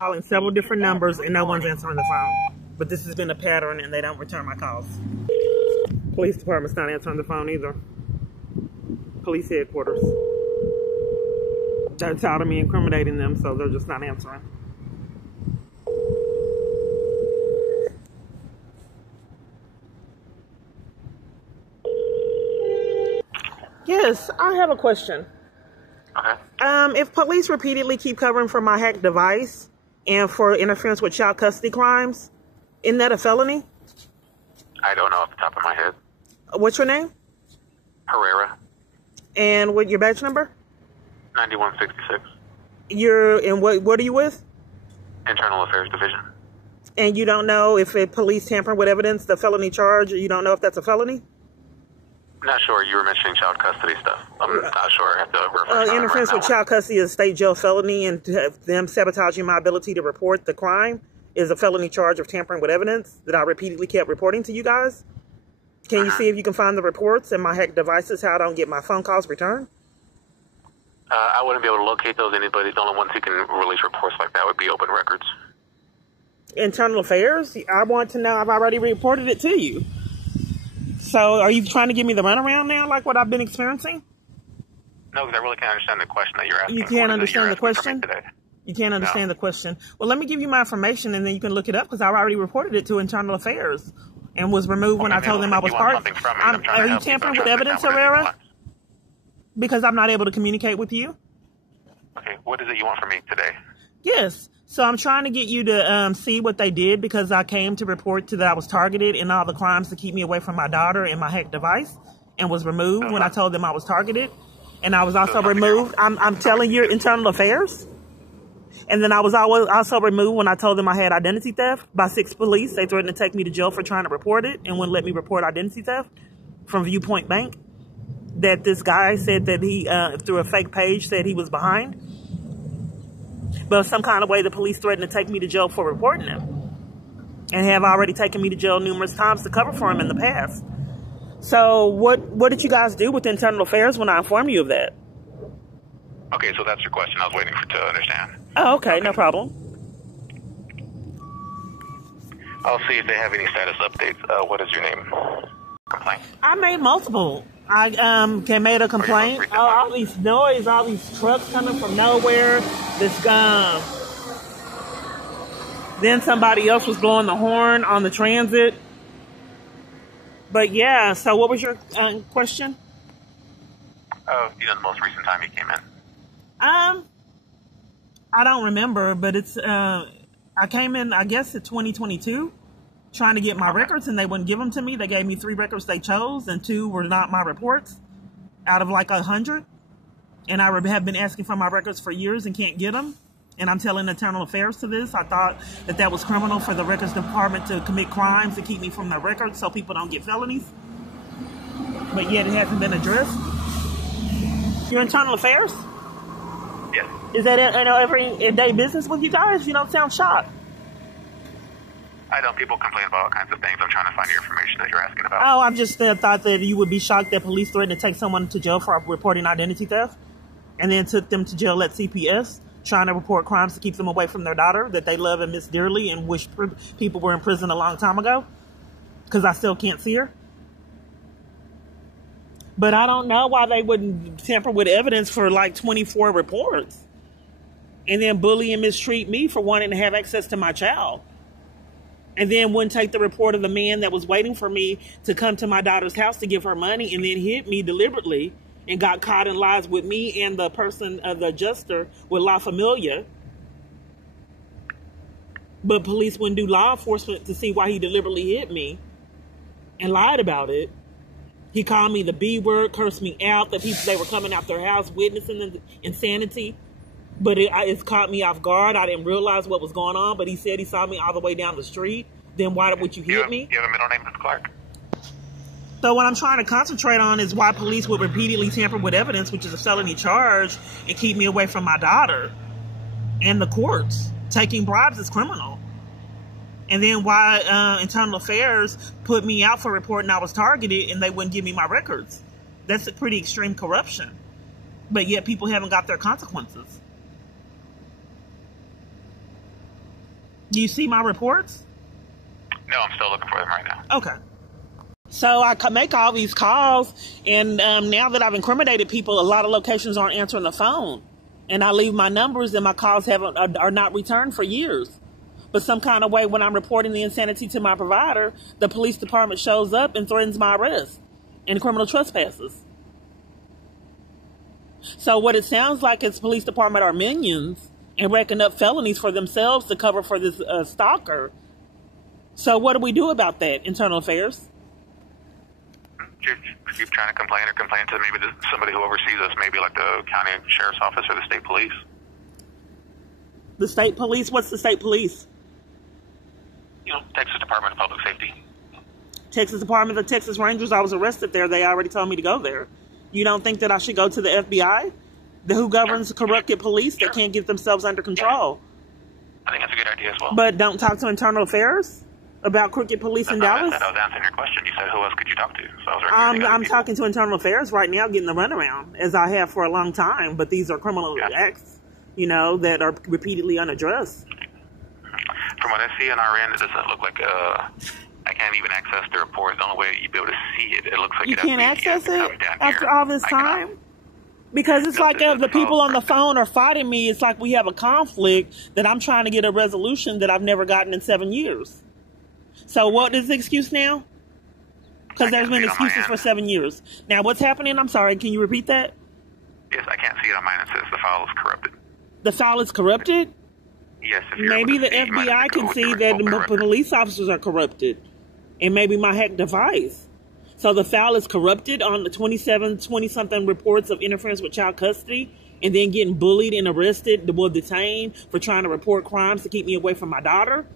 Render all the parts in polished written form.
Calling several different numbers and no one's answering the phone. But this has been a pattern and they don't return my calls. Police department's not answering the phone either. Police headquarters. They're tired of me incriminating them, so they're just not answering. Yes, I have a question. Okay. If police repeatedly keep covering for my hacked device and for interference with child custody crimes, isn't that a felony? I don't know off the top of my head. What's your name? Herrera. And what your badge number? 9166. What are you with? Internal Affairs Division. And you don't know if police tampering with evidence, the felony charge, you don't know if that's a felony? Not sure. You were mentioning child custody stuff. I'm not sure. I have to refresh interference with child custody is a state jail felony, and them sabotaging my ability to report the crime is a felony charge of tampering with evidence that I repeatedly kept reporting to you guys. Can you see if you can find the reports and my hacked devices, how I don't get my phone calls returned? I wouldn't be able to locate those. Anybody, the only ones who can release reports like that would be open records. Internal Affairs? I want to know. I've already reported it to you. So are you trying to give me the runaround now, like what I've been experiencing? No, because I really can't understand the question that you're asking. You can't understand the question? You can't understand the question. Well, let me give you my information, and then you can look it up, because I already reported it to Internal Affairs and was removed when I told them I was part. Are you tampering with evidence, Herrera? Because I'm not able to communicate with you? Okay, what is it you want from me today? Yes. So I'm trying to get you to see what they did, because I came to report that I was targeted in all the crimes to keep me away from my daughter and my hacked device, and was removed when I told them I was targeted. And I was also removed. I'm telling you, Internal Affairs. And then I was also removed when I told them I had identity theft by 6 police. They threatened to take me to jail for trying to report it and wouldn't let me report identity theft from Viewpoint Bank. That this guy said that he, through a fake page, said he was behind. But some kind of way the police threatened to take me to jail for reporting him. And have already taken me to jail numerous times to cover for him in the past. So what did you guys do with Internal Affairs when I informed you of that? Okay, so that's your question. I was waiting to understand. Oh, okay, no problem. I'll see if they have any status updates. What is your name? Complaint. I made multiple. I made a complaint. Oh, all these noise, all these trucks coming from nowhere. This then somebody else was blowing the horn on the transit. But yeah, so what was your question? The most recent time you came in. I don't remember, but it's I came in, I guess, in 2022. Trying to get my records, and they wouldn't give them to me. They gave me 3 records they chose, and 2 were not my reports out of like 100. And I have been asking for my records for years and can't get them. And I'm telling Internal Affairs to this. I thought that was criminal for the records department to commit crimes to keep me from the records so people don't get felonies. But yet it hasn't been addressed. Your Internal Affairs? Yes. Is that every day business with you guys? You don't sound shocked. I don't. People complain about all kinds of things. I'm trying to find your information that you're asking about. Oh, I just thought that you would be shocked that police threatened to take someone to jail for reporting identity theft, and then took them to jail at CPS, trying to report crimes to keep them away from their daughter that they love and miss dearly and wish people were in prison a long time ago, because I still can't see her. But I don't know why they wouldn't tamper with evidence for like 24 reports and then bully and mistreat me for wanting to have access to my child. And then wouldn't take the report of the man that was waiting for me to come to my daughter's house to give her money, and then hit me deliberately and got caught in lies with me and the person, the adjuster with La Familia. But police wouldn't do law enforcement to see why he deliberately hit me and lied about it. He called me the B word, cursed me out, that people, they were coming out their house witnessing the insanity. But it's caught me off guard. I didn't realize what was going on, but he said he saw me all the way down the street. Then why would you hit me? You have a middle name, Mr. Clark? So what I'm trying to concentrate on is why police would repeatedly tamper with evidence, which is a felony charge, and keep me away from my daughter and the courts. Taking bribes is criminal. And then why Internal Affairs put me out for reporting I was targeted and they wouldn't give me my records. That's a pretty extreme corruption. But yet people haven't got their consequences. Do you see my reports? No, I'm still looking for them right now. Okay. So I make all these calls, and now that I've incriminated people, a lot of locations aren't answering the phone. And I leave my numbers, and my calls are not returned for years. But some kind of way, when I'm reporting the insanity to my provider, the police department shows up and threatens my arrest and criminal trespasses. So what it sounds like is police department are minions and racking up felonies for themselves to cover for this stalker. So what do we do about that, Internal Affairs? Keep trying to complain to maybe somebody who oversees us, maybe like the county sheriff's office or the state police. The state police? What's the state police? Texas Department of Public Safety. Texas Department of Texas Rangers. I was arrested there. They already told me to go there. You don't think that I should go to the FBI? Who governs corrupted police that can't get themselves under control? I think that's a good idea as well. But don't talk to Internal Affairs about crooked police in Dallas? I was answering your question. You said, who else could you talk to? So I'm talking to Internal Affairs right now, getting the runaround, as I have for a long time. But these are criminal acts, that are repeatedly unaddressed. From what I see on our end, it doesn't look like I can't even access the report. The only way you'd be able to see it, it looks like you can't access it after all this time? Because it's like the people on the phone are fighting me. It's like we have a conflict that I'm trying to get a resolution that I've never gotten in 7 years. So what is the excuse now? Because there's been excuses for 7 years. Now, what's happening? I'm sorry. Can you repeat that? Yes, I can't see it on mine. It says the file is corrupted. The file is corrupted? Yes. Maybe the FBI can see that the police officers are corrupted. And maybe my hacked device. So the file is corrupted on the 20-something reports of interference with child custody and then getting bullied and arrested, detained for trying to report crimes to keep me away from my daughter.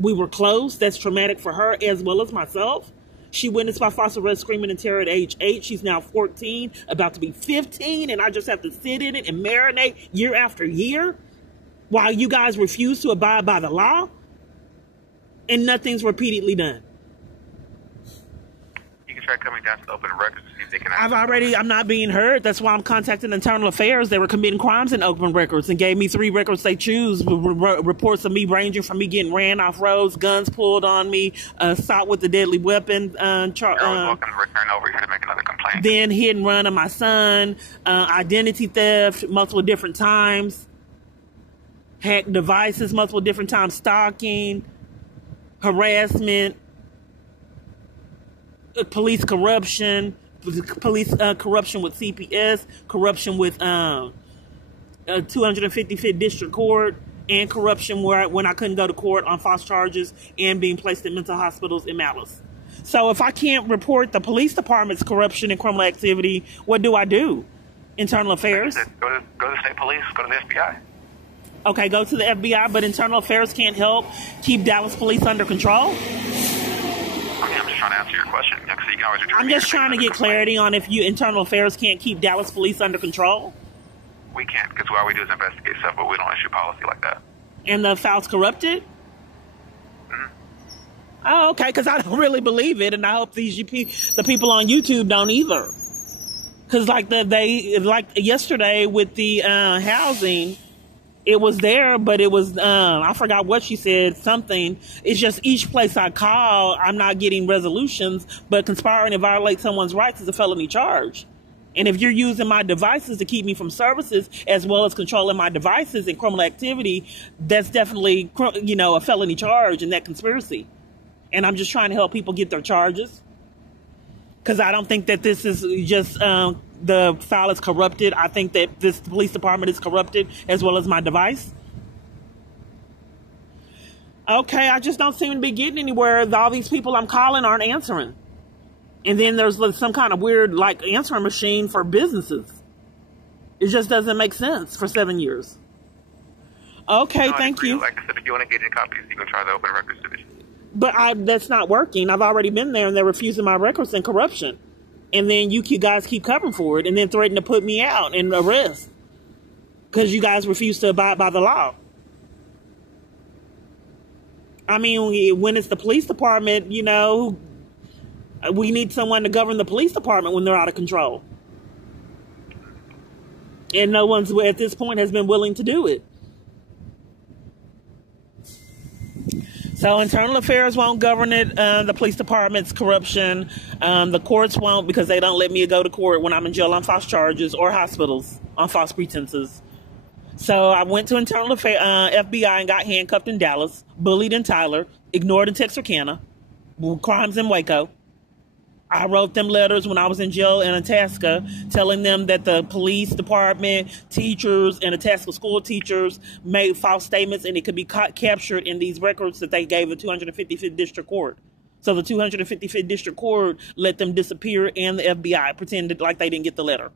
We were close. That's traumatic for her as well as myself. She witnessed my false arrest screaming in terror at age 8. She's now 14, about to be 15, and I just have to sit in it and marinate year after year while you guys refuse to abide by the law and nothing's repeatedly done. You can try coming down to the open records to see if they can... I'm not being heard. That's why I'm contacting Internal Affairs. They were committing crimes in open records and gave me 3 records they choose. Reports of me ranging from me getting ran off roads, guns pulled on me, assault with a deadly weapon. You're always welcome to return over here to make another complaint. Then hit and run of my son, identity theft multiple different times, hacked devices multiple different times, stalking, harassment, police corruption, corruption with CPS, corruption with 255th District Court, and corruption when I couldn't go to court on false charges and being placed in mental hospitals in malice. So if I can't report the police department's corruption and criminal activity, what do I do? Internal Affairs? Go to the state police, go to the FBI. Okay, go to the FBI, but Internal Affairs can't help keep Dallas police under control? I'm just trying to answer your question. So you can always I'm just trying to get clarity on if Internal Affairs can't keep Dallas police under control. We can't, because all we do is investigate stuff, but we don't issue policy like that. And the file's corrupted? Mm-hmm. Oh, okay, because I don't really believe it, and I hope the people on YouTube don't either. Because like yesterday with the housing, it was there, but it was, I forgot what she said, something. It's just each place I call, I'm not getting resolutions, but conspiring to violate someone's rights is a felony charge. And if you're using my devices to keep me from services, as well as controlling my devices and criminal activity, that's definitely, a felony charge in that conspiracy. And I'm just trying to help people get their charges. Because I don't think that this is just the file is corrupted. I think that this police department is corrupted as well as my device. Okay, I just don't seem to be getting anywhere. All these people I'm calling aren't answering. And then there's some kind of weird answering machine for businesses. It just doesn't make sense for 7 years. Okay, thank you. Like I said, if you want to get any copies, you can try the Open Records Division. But that's not working. I've already been there, and they're refusing my records and corruption. And then you guys keep covering for it, and then threaten to put me out and arrest because you guys refuse to abide by the law. I mean, when it's the police department, we need someone to govern the police department when they're out of control. And no one's at this point has been willing to do it. So internal affairs won't govern it. The police department's corruption. The courts won't, because they don't let me go to court when I'm in jail on false charges, or hospitals on false pretenses. So I went to internal affairs, FBI, and got handcuffed in Dallas, bullied in Tyler, ignored in Texarkana, crimes in Waco. I wrote them letters when I was in jail in Itasca, telling them that the police department, teachers, and Itasca school teachers made false statements, and it could be captured in these records that they gave the 255th District Court. So the 255th District Court let them disappear, and the FBI pretended like they didn't get the letter.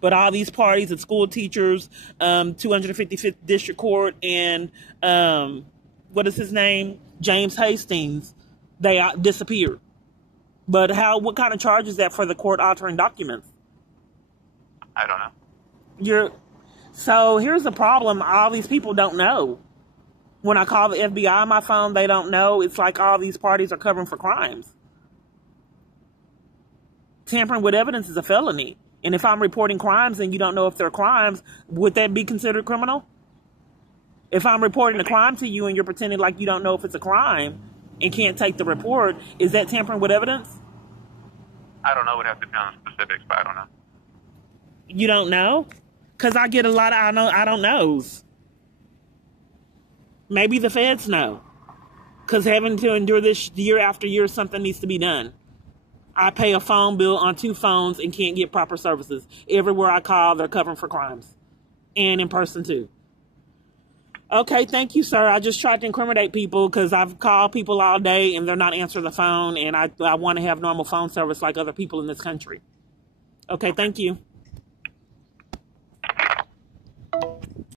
But all these parties and school teachers, 255th District Court, and what is his name? James Hastings, they disappeared. But what kind of charge is that for the court altering documents? I don't know. So here's the problem. All these people don't know. When I call the FBI on my phone, they don't know. It's like all these parties are covering for crimes. Tampering with evidence is a felony. And if I'm reporting crimes and you don't know if they're crimes, would that be considered criminal? If I'm reporting a crime to you and you're pretending like you don't know if it's a crime and can't take the report, is that tampering with evidence? I don't know. We'd have to be on specifics, but I don't know. You don't know? Because I get a lot of I don't knows. Maybe the feds know. Because having to endure this year after year, something needs to be done. I pay a phone bill on 2 phones and can't get proper services. Everywhere I call, they're covering for crimes. And in person, too. Okay, thank you, sir. I just tried to incriminate people because I've called people all day and they're not answering the phone, and I want to have normal phone service like other people in this country. Okay, thank you.